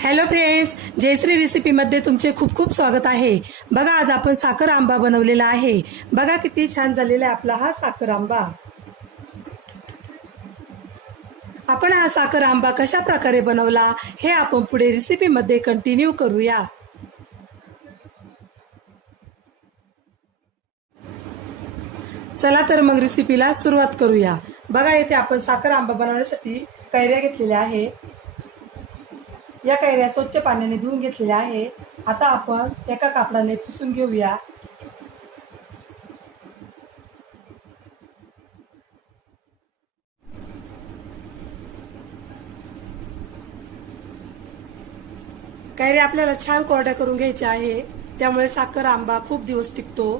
Hello friends, Jayashree रेसिपीमध्ये तुमचे खूप खूप स्वागत आहे। बघा, आज आपण साखर आंबा बनवलेला आहे। बघा किती छान झालेला आहे आपला हा साखर आंबा। आपण हा साखर आंबा कशा प्रकारे बनवला हे आपण पुढे रेसिपीमध्ये कंटिन्यू करूया। चला तर मग रेसिपीला सुरुवात करूया। बघा, इथे आपण साखर आंबा बनवण्यासाठी कैऱ्या घेतलेल्या आहे। या कैऱ्या स्वच्छ पाण्याने धुवून घेतलेल्या आहे। आता आपण एका कापडाने पुसून घेऊया। कैऱ्या आपल्याला छान कोरड्या करून घ्यायच्या आहे, त्यामुळे साखर आंबा खूप दिवस टिकतो।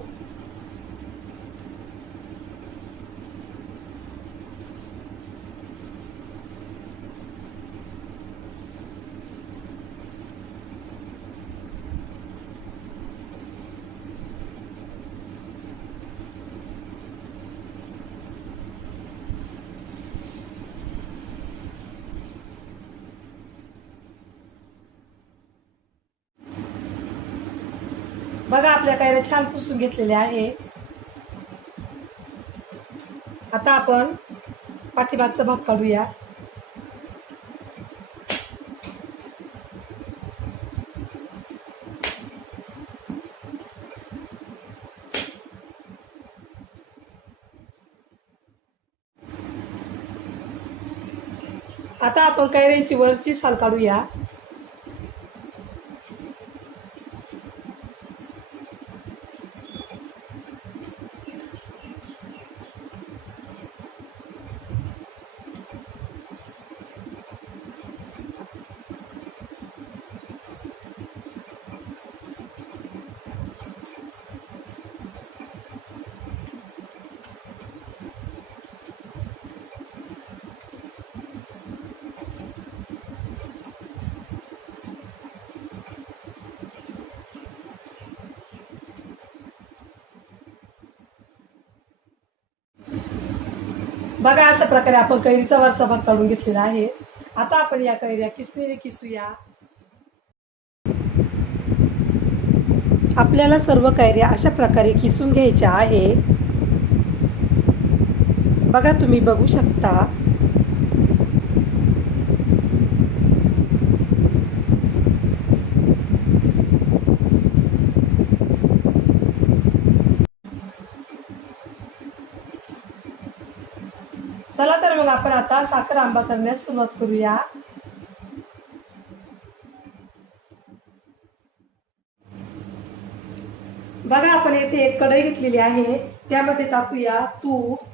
बघा, आपल्या कैऱ्या छान पुसून घेतलेल्या आहे। आता आपण पाठीमागचा भाग काढूया। आता आपण कैऱ्यांची वरची साल काढूया। बघा, अशा प्रकारे आपण कैरीचा वरचा भाग काढून घेतलेला आहे। आता आपण या कैऱ्या किसणीने किसूया। आपल्याला सर्व कैऱ्या अशा प्रकारे किसून घ्यायच्या आहे। बघा, तुम्ही बघू शकता। चला तर मग आपण आता साखर आंबा करण्यास सुरुवात करूया। बघा, आपण येथे एक कढई घेतलेली आहे, त्यामध्ये टाकूया तूप।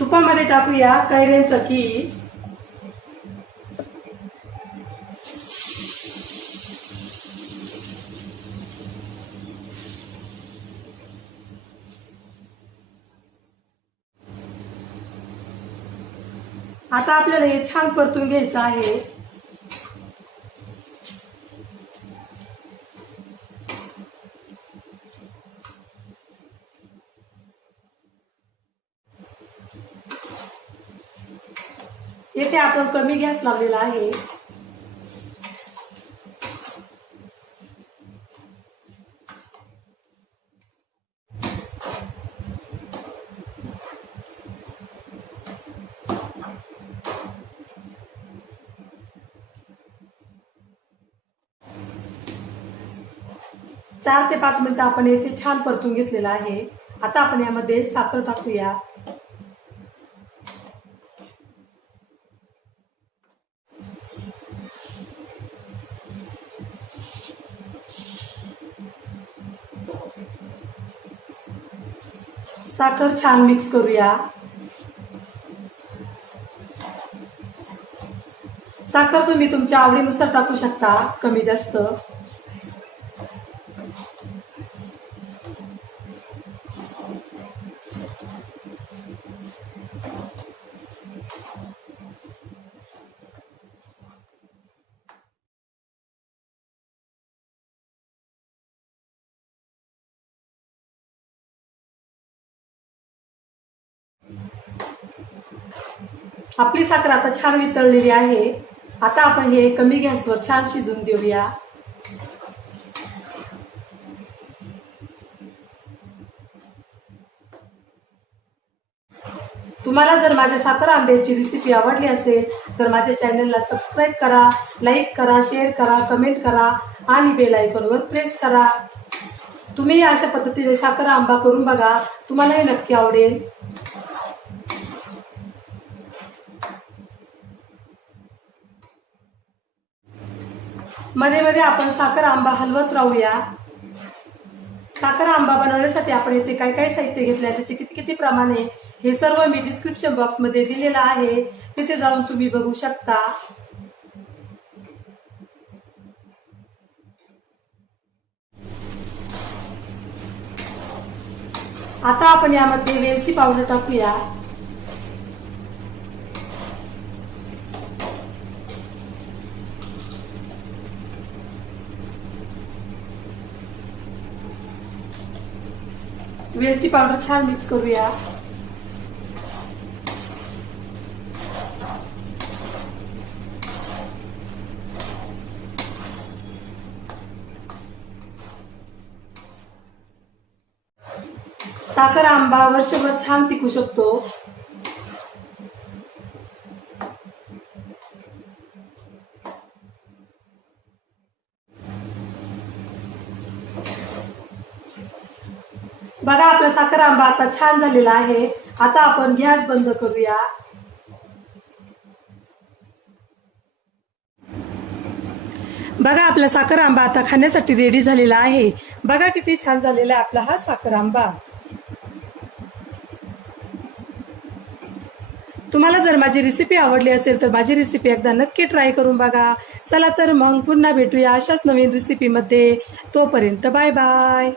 तुपामध्ये टाकूया कैऱ्यांचा कीस। आता आपल्याला हे छान परतून घ्यायचं आहे। येथे आपण कमी गॅस लावलेला आहे। चार ते 5 मिनिटं आपण येथे छान परतून घेतलेला आहे। आता आपण यामध्ये साखर टाकूया। साखर छान मिक्स करूया। साखर तुम्ही तुमच्या आवडीनुसार टाकू शकता, कमी जास्त। आपली साखर आता छान वितळलेली आहे. आता आपण हे कमी गॅसवर छान शिजवून देऊया. तुम्हाला जर माझ्या साखर आंब्याची रेसिपी आवडली असेल तर माझ्या चॅनलला सबस्क्राईब करा, लाईक करा, शेअर करा, कमेंट करा आणि बेल आयकॉनवर प्रेस करा. तुम्ही अशा पद्धतीने साखर आंबा करून बघा, तुम्हालाही नक्की आवडेल. मध्ये मध्ये आपण साखर आंबा हलवत राहूया. साखर आंबा बनवण्यासाठी आपण इथे काय काय साहित्य घेतले, त्याचे किती किती प्रमाण आहे हे सर्व मी डिस्क्रिप्शन बॉक्स मध्ये दिलेलं आहे, तिथे जाऊन तुम्ही बघू शकता. आता आपण यामध्ये वेलची पावडर टाकूया. वेलची पावडर छान मिक्स करूया. साखर आंबा वर्षभर छान टिकू शकतो. बघा आपला साखर आंबा आता छान झालेला आहे. आता आपण गॅस बंद करूया. बघा आपला साखर आंबा आता खाण्यासाठी रेडी झालेला आहे. बघा किती छान झालेला आहे आपला हा साखर आंबा. तुम्हाला जर माझी रेसिपी आवडली असेल तर माझी रेसिपी एकदा नक्की ट्राय करून बघा. चला तर मग पुन्हा भेटूया अशाच नवीन रेसिपीमध्ये. तोपर्यंत बाय बाय.